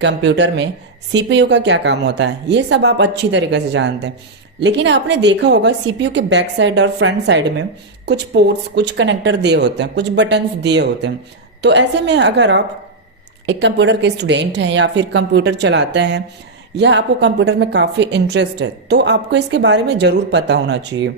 Computer में CPU का क्या काम होता है, ये सब आप अच्छी तरीके से जानते हैं। लेकिन आपने देखा होगा सीपीयू के बैक साइड और फ्रंट साइड में कुछ पोर्ट्स, कुछ कनेक्टर दिए होते हैं, कुछ बटन्स दिए होते हैं। तो ऐसे में अगर आप एक कंप्यूटर के स्टूडेंट हैं या फिर कंप्यूटर चलाते हैं या आपको कंप्यूटर में काफ़ी इंटरेस्ट है, तो आपको इसके बारे में ज़रूर पता होना चाहिए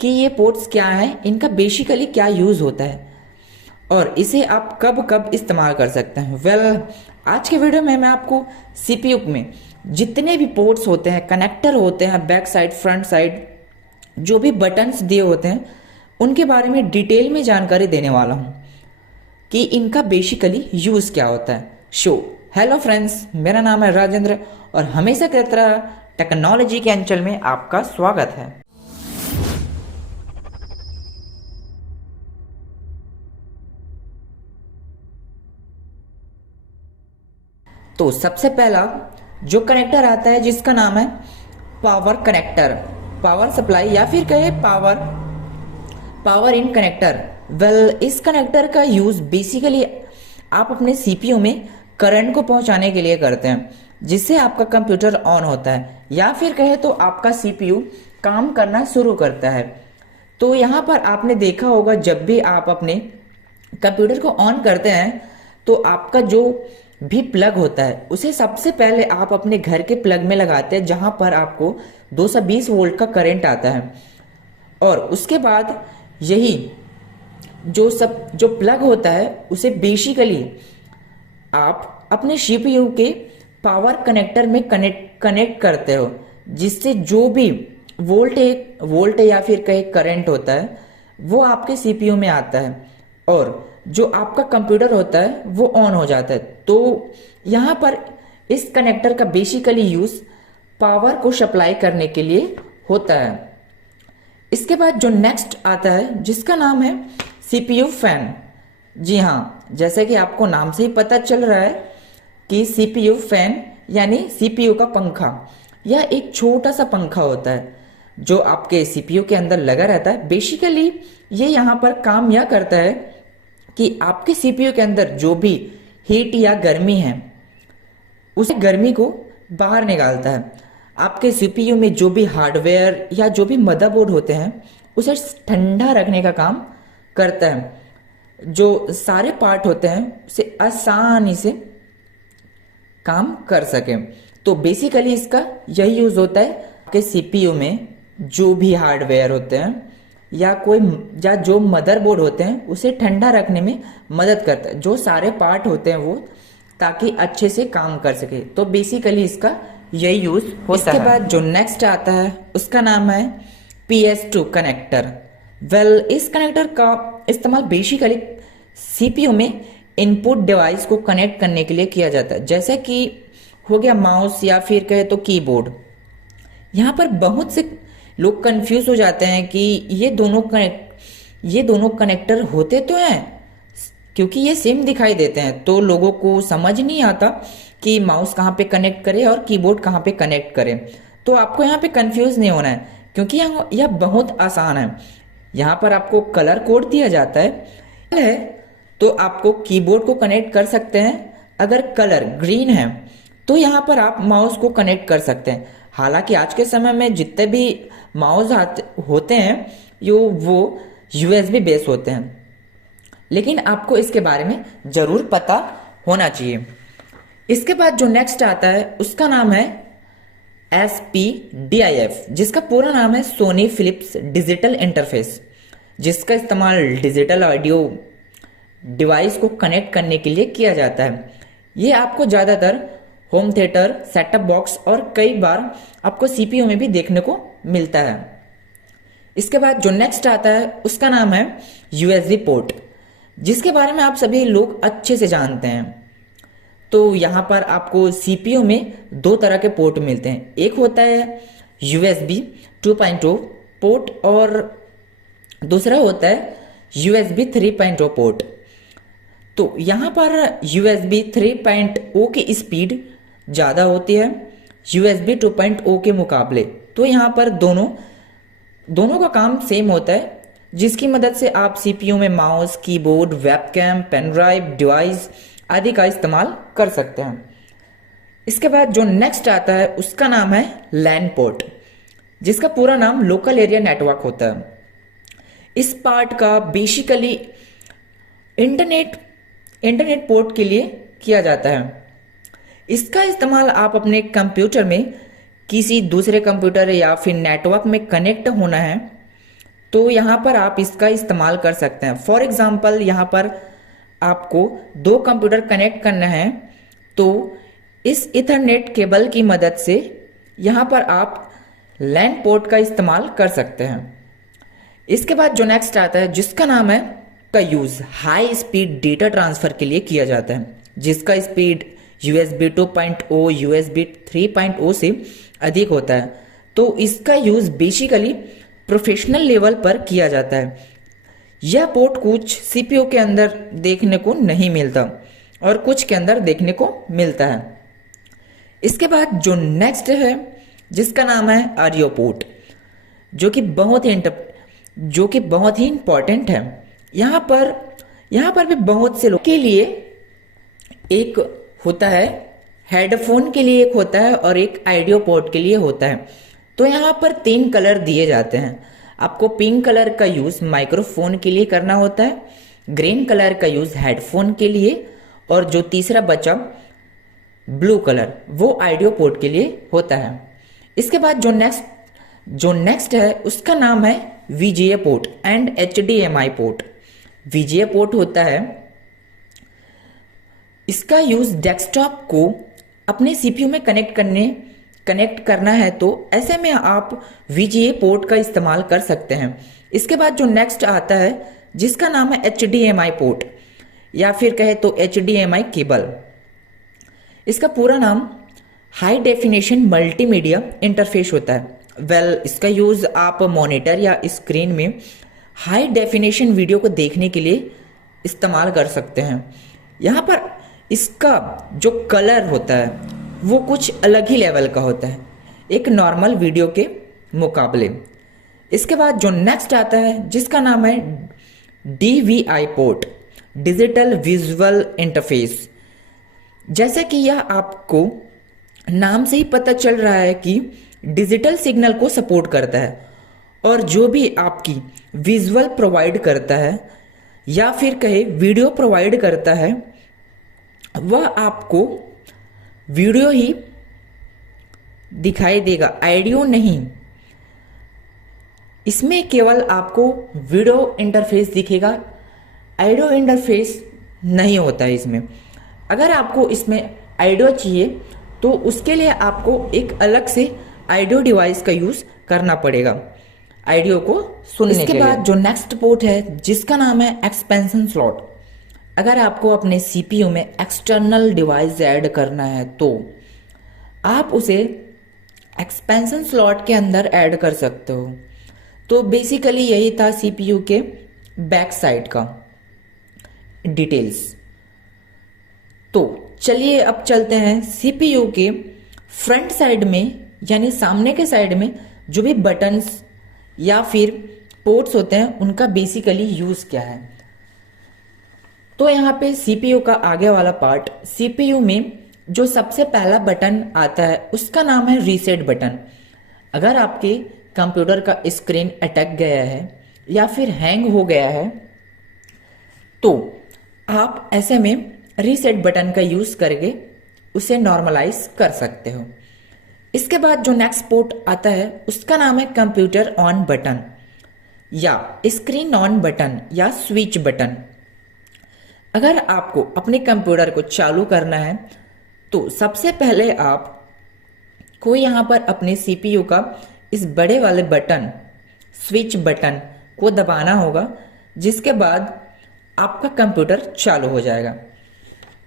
कि ये पोर्ट्स क्या हैं, इनका बेसिकली क्या यूज़ होता है और इसे आप कब कब इस्तेमाल कर सकते हैं। आज के वीडियो में मैं आपको सीपीयू में जितने भी पोर्ट्स होते हैं, कनेक्टर होते हैं, बैक साइड, फ्रंट साइड, जो भी बटन्स दिए होते हैं, उनके बारे में डिटेल में जानकारी देने वाला हूँ कि इनका बेसिकली यूज़ क्या होता है। हेलो फ्रेंड्स, मेरा नाम है राजेंद्र और हमेशा की तरह टेक्नोलॉजी के अंचल में आपका स्वागत है। तो सबसे पहला जो कनेक्टर आता है जिसका नाम है पावर कनेक्टर, पावर सप्लाई या फिर कहे पावर इन कनेक्टर। इस कनेक्टर का यूज़ बेसिकली आप अपने सीपीयू में करंट को पहुंचाने के लिए करते हैं, जिससे आपका कंप्यूटर ऑन होता है या फिर कहे तो आपका सीपीयू काम करना शुरू करता है। तो यहाँ पर आपने देखा होगा जब भी आप अपने कंप्यूटर को ऑन करते हैं तो आपका जो भी प्लग होता है उसे सबसे पहले आप अपने घर के प्लग में लगाते हैं, जहां पर आपको 220 वोल्ट का करंट आता है। और उसके बाद यही जो प्लग होता है उसे बेसिकली आप अपने सीपीयू के पावर कनेक्टर में कनेक्ट करते हो, जिससे जो भी वोल्ट या फिर कहे करंट होता है वो आपके सीपीयू में आता है और जो आपका कंप्यूटर होता है वो ऑन हो जाता है। तो यहाँ पर इस कनेक्टर का बेसिकली यूज पावर को सप्लाई करने के लिए होता है। इसके बाद जो नेक्स्ट आता है जिसका नाम है सीपीयू फैन। जी हाँ, जैसे कि आपको नाम से ही पता चल रहा है कि सीपीयू फैन यानी सीपीयू का पंखा। यह एक छोटा सा पंखा होता है जो आपके सीपीयू के अंदर लगा रहता है। बेसिकली ये यहाँ पर काम यह करता है कि आपके सीपीयू के अंदर जो भी हीट या गर्मी है उस गर्मी को बाहर निकालता है। आपके सीपीयू में जो भी हार्डवेयर या जो भी मदरबोर्ड होते हैं उसे ठंडा रखने का काम करता है। जो सारे पार्ट होते हैं उसे आसानी से काम कर सके। तो बेसिकली इसका यही यूज होता है। आपके सीपीयू में जो भी हार्डवेयर होते हैं या जो मदरबोर्ड होते हैं उसे ठंडा रखने में मदद करता है, जो सारे पार्ट होते हैं वो, ताकि अच्छे से काम कर सके। तो बेसिकली इसका यही यूज होता है। इसके बाद जो नेक्स्ट आता है उसका नाम है PS2 कनेक्टर। इस कनेक्टर का इस्तेमाल बेसिकली सीपीयू में इनपुट डिवाइस को कनेक्ट करने के लिए किया जाता है, जैसे कि हो गया माउस या फिर कहे तो कीबोर्ड। यहाँ पर बहुत से लोग कंफ्यूज हो जाते हैं कि ये दोनों कनेक्टर होते तो हैं, क्योंकि ये सेम दिखाई देते हैं, तो लोगों को समझ नहीं आता कि माउस कहाँ पे कनेक्ट करे और कीबोर्ड कहाँ पे कनेक्ट करे। तो आपको यहाँ पे कंफ्यूज नहीं होना है, क्योंकि यह बहुत आसान है। यहाँ पर आपको कलर कोड दिया जाता है तो आपको कीबोर्ड को कनेक्ट कर सकते हैं। अगर कलर ग्रीन है तो यहाँ पर आप माउस को कनेक्ट कर सकते हैं। हालांकि आज के समय में जितने भी माउस होते हैं वो USB बेस होते हैं, लेकिन आपको इसके बारे में जरूर पता होना चाहिए। इसके बाद जो नेक्स्ट आता है उसका नाम है SPDIF, जिसका पूरा नाम है सोनी फिलिप्स डिजिटल इंटरफेस, जिसका इस्तेमाल डिजिटल ऑडियो डिवाइस को कनेक्ट करने के लिए किया जाता है। ये आपको ज़्यादातर होम थिएटर, सेटअप बॉक्स और कई बार आपको सीपीयू में भी देखने को मिलता है। इसके बाद जो नेक्स्ट आता है उसका नाम है USB पोर्ट, जिसके बारे में आप सभी लोग अच्छे से जानते हैं। तो यहाँ पर आपको सीपीयू में दो तरह के पोर्ट मिलते हैं। एक होता है USB 2.0 पोर्ट और दूसरा होता है USB 3.0 पोर्ट। तो यहाँ पर USB 3.0 की स्पीड ज़्यादा होती है USB 2.0 के मुकाबले। तो यहाँ पर दोनों का काम सेम होता है, जिसकी मदद से आप सीपीयू में mouse, keyboard, webcam, pen drive, device आदि का इस्तेमाल कर सकते हैं। इसके बाद जो नेक्स्ट आता है उसका नाम है लैन पोर्ट, जिसका पूरा नाम लोकल एरिया नेटवर्क होता है। इस पार्ट का बेसिकली इंटरनेट पोर्ट के लिए किया जाता है। इसका इस्तेमाल आप अपने कंप्यूटर में किसी दूसरे कंप्यूटर या फिर नेटवर्क में कनेक्ट होना है तो यहाँ पर आप इसका इस्तेमाल कर सकते हैं। फॉर एग्जांपल यहाँ पर आपको दो कंप्यूटर कनेक्ट करना है तो इस इथरनेट केबल की मदद से यहाँ पर आप लैन पोर्ट का इस्तेमाल कर सकते हैं। इसके बाद जो नेक्स्ट आता है जिसका नाम है का use high speed data transfer के लिए किया जाता है, जिसका स्पीड USB 2.0 USB 3.0 से अधिक होता है। तो इसका यूज़ बेसिकली प्रोफेशनल लेवल पर किया जाता है। यह पोर्ट कुछ CPU के अंदर देखने को नहीं मिलता और कुछ के अंदर देखने को मिलता है। इसके बाद जो नेक्स्ट है जिसका नाम है आडियो पोर्ट, जो कि बहुत ही इंपॉर्टेंट है। यहाँ पर भी बहुत से लोग के लिए एक होता है, हेडफोन के लिए एक होता है और एक ऑडियो पोर्ट के लिए होता है। तो यहाँ पर 3 कलर दिए जाते हैं। आपको पिंक कलर का यूज़ माइक्रोफोन के लिए करना होता है, ग्रीन कलर का यूज़ हेडफोन के लिए, और जो तीसरा बचा ब्लू कलर वो ऑडियो पोर्ट के लिए होता है। इसके बाद जो नेक्स्ट है उसका नाम है VGA port and HDMI port. VGA port होता है, इसका यूज़ डेस्कटॉप को अपने CPU में कनेक्ट करना है तो ऐसे में आप VGA पोर्ट का इस्तेमाल कर सकते हैं। इसके बाद जो नेक्स्ट आता है जिसका नाम है HDMI पोर्ट या फिर कहे तो HDMI केबल। इसका पूरा नाम हाई डेफिनेशन मल्टीमीडिया इंटरफेस होता है। इसका यूज़ आप मॉनिटर या स्क्रीन में हाई डेफिनेशन वीडियो को देखने के लिए इस्तेमाल कर सकते हैं। यहाँ पर इसका जो कलर होता है वो कुछ अलग ही लेवल का होता है एक नॉर्मल वीडियो के मुकाबले। इसके बाद जो नेक्स्ट आता है जिसका नाम है DVI port, digital visual interface. जैसा कि यह आपको नाम से ही पता चल रहा है कि डिजिटल सिग्नल को सपोर्ट करता है और जो भी आपकी विजुअल प्रोवाइड करता है या फिर कहे वीडियो प्रोवाइड करता है वह आपको वीडियो ही दिखाई देगा, ऑडियो नहीं। इसमें केवल आपको वीडियो इंटरफेस दिखेगा, ऑडियो इंटरफेस नहीं होता है इसमें। अगर आपको इसमें ऑडियो चाहिए तो उसके लिए आपको एक अलग से ऑडियो डिवाइस का यूज़ करना पड़ेगा ऑडियो को सुनने के लिए। इसके बाद जो नेक्स्ट पोर्ट है जिसका नाम है एक्सपेंशन स्लॉट। अगर आपको अपने CPU में एक्सटर्नल डिवाइस ऐड करना है तो आप उसे एक्सपेंशन स्लॉट के अंदर ऐड कर सकते हो। तो बेसिकली यही था CPU के बैक साइड का डिटेल्स। तो चलिए अब चलते हैं CPU के फ्रंट साइड में, यानी सामने के साइड में जो भी बटन्स या फिर पोर्ट्स होते हैं उनका बेसिकली यूज़ क्या है। तो यहाँ पे CPU का आगे वाला पार्ट, CPU में जो सबसे पहला बटन आता है उसका नाम है रीसेट बटन। अगर आपके कंप्यूटर का स्क्रीन अटक गया है या फिर हैंग हो गया है तो आप ऐसे में रीसेट बटन का यूज़ करके उसे नॉर्मलाइज कर सकते हो। इसके बाद जो नेक्स्ट पोर्ट आता है उसका नाम है कंप्यूटर ऑन बटन या स्क्रीन ऑन बटन या स्विच बटन। अगर आपको अपने कंप्यूटर को चालू करना है तो सबसे पहले आपको यहाँ पर अपने CPU का इस बड़े वाले बटन स्विच बटन को दबाना होगा, जिसके बाद आपका कंप्यूटर चालू हो जाएगा।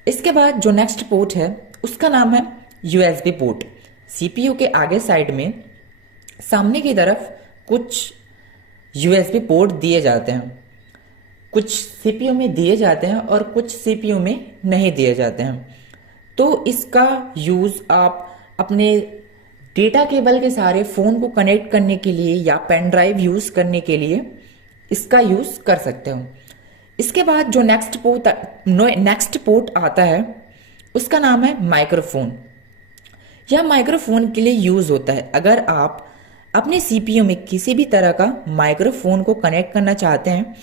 इसके बाद जो नेक्स्ट पोर्ट है उसका नाम है USB पोर्ट। CPU के आगे साइड में सामने की तरफ कुछ USB पोर्ट दिए जाते हैं, कुछ CPU में दिए जाते हैं और कुछ CPU में नहीं दिए जाते हैं। तो इसका यूज़ आप अपने डेटा केबल के सारे फ़ोन को कनेक्ट करने के लिए या पेन ड्राइव यूज़ करने के लिए इसका यूज़ कर सकते हो। इसके बाद जो नेक्स्ट पोर्ट आता है उसका नाम है माइक्रोफोन। यह माइक्रोफोन के लिए यूज़ होता है। अगर आप अपने सीपीयू में किसी भी तरह का माइक्रोफोन को कनेक्ट करना चाहते हैं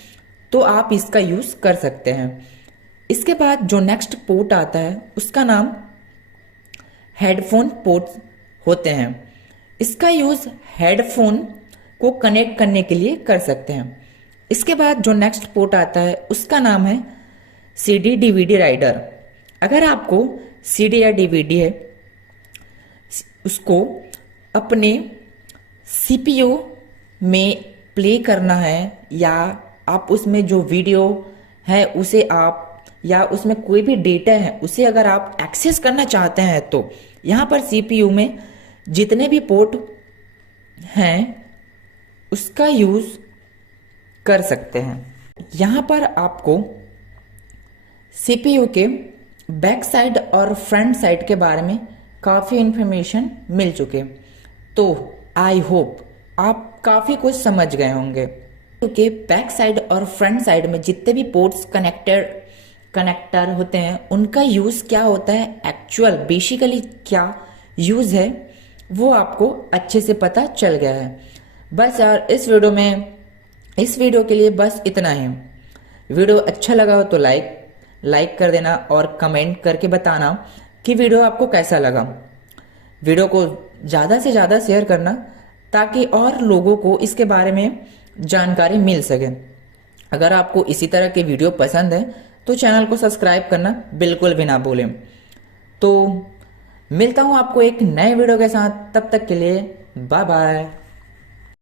तो आप इसका यूज़ कर सकते हैं। इसके बाद जो नेक्स्ट पोर्ट आता है उसका नाम हेडफोन पोर्ट होते हैं। इसका यूज़ हेडफोन को कनेक्ट करने के लिए कर सकते हैं। इसके बाद जो नेक्स्ट पोर्ट आता है उसका नाम है सीडी डीवीडी राइडर। अगर आपको सीडी या डीवीडी है उसको अपने सीपीयू में प्ले करना है या आप उसमें जो वीडियो है उसे आप या उसमें कोई भी डेटा है उसे अगर आप एक्सेस करना चाहते हैं तो यहाँ पर सीपीयू में जितने भी पोर्ट हैं उसका यूज़ कर सकते हैं। यहाँ पर आपको सीपीयू के बैक साइड और फ्रंट साइड के बारे में काफ़ी इन्फॉर्मेशन मिल चुके, तो आई होप आप काफ़ी कुछ समझ गए होंगे। क्योंकि बैक साइड और फ्रंट साइड में जितने भी पोर्ट्स कनेक्टर होते हैं उनका यूज़ क्या होता है, एक्चुअल बेसिकली क्या यूज़ है, वो आपको अच्छे से पता चल गया है। बस यार इस वीडियो के लिए बस इतना ही। वीडियो अच्छा लगा हो तो लाइक कर देना और कमेंट करके बताना कि वीडियो आपको कैसा लगा। वीडियो को ज़्यादा से ज़्यादा शेयर करना ताकि और लोगों को इसके बारे में जानकारी मिल सके। अगर आपको इसी तरह के वीडियो पसंद है तो चैनल को सब्सक्राइब करना बिल्कुल भी ना भूलें। तो मिलता हूँ आपको एक नए वीडियो के साथ, तब तक के लिए बाय बाय।